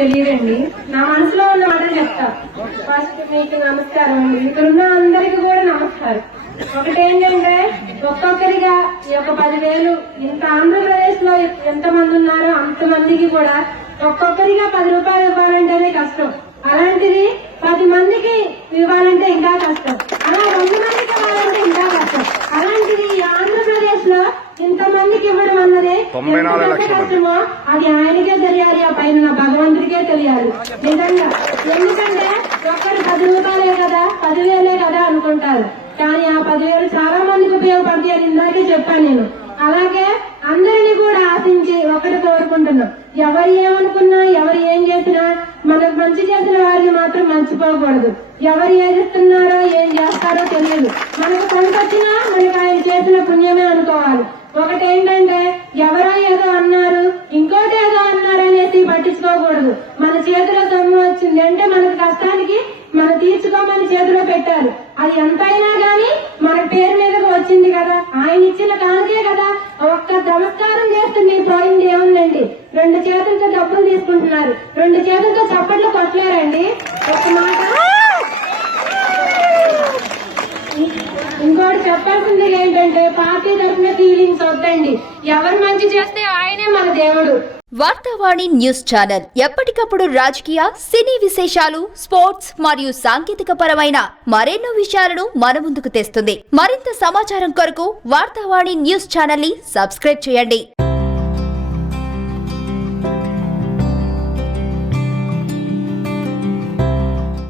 తెలియదండి. నా మనసులో ఉన్న మాట చెప్తా. ఫస్ట్ మీకు నమస్కారం అండి. ఇక్కడ ఉన్న అందరికి కూడా నమస్కారం. ఒకటేంటంటే ఒక్కొక్కరిగా ఈ యొక్క 10,000 ఇంత ఆంధ్రప్రదేశ్ లో ఎంత మంది ఉన్నారో అంతమందికి కూడా ఒక్కొక్కరిగా 10 రూపాయలు ఇవ్వాలంటేనే కష్టం. అలాంటిది 10 మందికి ఇవ్వాలంటే ఇంకా కష్టం. అలా 100 మందికి ఇవ్వాలంటే ఇంకా కష్టం. అలాంటిది ఆంధ్రప్రదేశ్ లో ఇంతమందికి ఇవ్వడం అన్నదే కష్టమో అది ఆయనకే తెలియాలి, ఆ పైన భగవంతుడికే తెలియాలి నిజంగా. ఎందుకంటే ఒక్కరు 10 రూపాయలే కదా 10,000 కదా అనుకుంటారు, కానీ ఆ 10,000 చాలా మందికి ఉపయోగపడతాయి అని ఇందాకే చెప్పాను నేను. అలాగే అందరినీ కూడా ఆశించి ఒకటి కోరుకుంటున్నాం, ఎవరు ఏమనుకున్నా ఎవరు ఏం చేసినా మనకు మంచి చేసిన వారిని మాత్రం మర్చిపోకూడదు. ఎవరు ఏదిస్తున్నారో ఏం చేస్తారో తెలియదు. మనకు కొనుకొచ్చినా మనకు ఆయన చేసిన పుణ్యమే అనుకోవాలి. ఒకటేంటంటే ఎవరో ఏదో అన్నారు ఇంకోటి ఏదో అన్నారు అనేసి పట్టించుకోకూడదు. మన చేతిలో సొమ్ము వచ్చింది అంటే మనకు కష్టానికి మనం తీర్చుకోమని చేతిలో పెట్టారు. అది ఎంతైనా గాని మన పేరు మీదకి వచ్చింది కదా, ఆయన ఇచ్చిన కానుకే కదా. ఒక్క నమస్కారం చేస్తుంది పోయింది ఏముందండి. 2 చేతులతో డబ్బులు తీసుకుంటున్నారు, 2 చేతులతో చప్పట్లు కొట్టలేరండి. ఒక మాట ఇంకోటి చెప్పాల్సింది ఏంటంటే పార్టీ తరఫున ఫీలింగ్స్ వద్దండి. ఎవరు మంచి చేస్తే ఆయనే మన దేవుడు. వార్తావాణి న్యూస్ ఛానల్ ఎప్పటికప్పుడు రాజకీయ, సినీ విశేషాలు, స్పోర్ట్స్ మరియు సాంకేతిక పరమైన మరెన్నో విషయాలను మన ముందుకు తెస్తుంది. మరింత సమాచారం కొరకు వార్తావాణి న్యూస్ ఛానల్ ని సబ్స్క్రైబ్ చేయండి.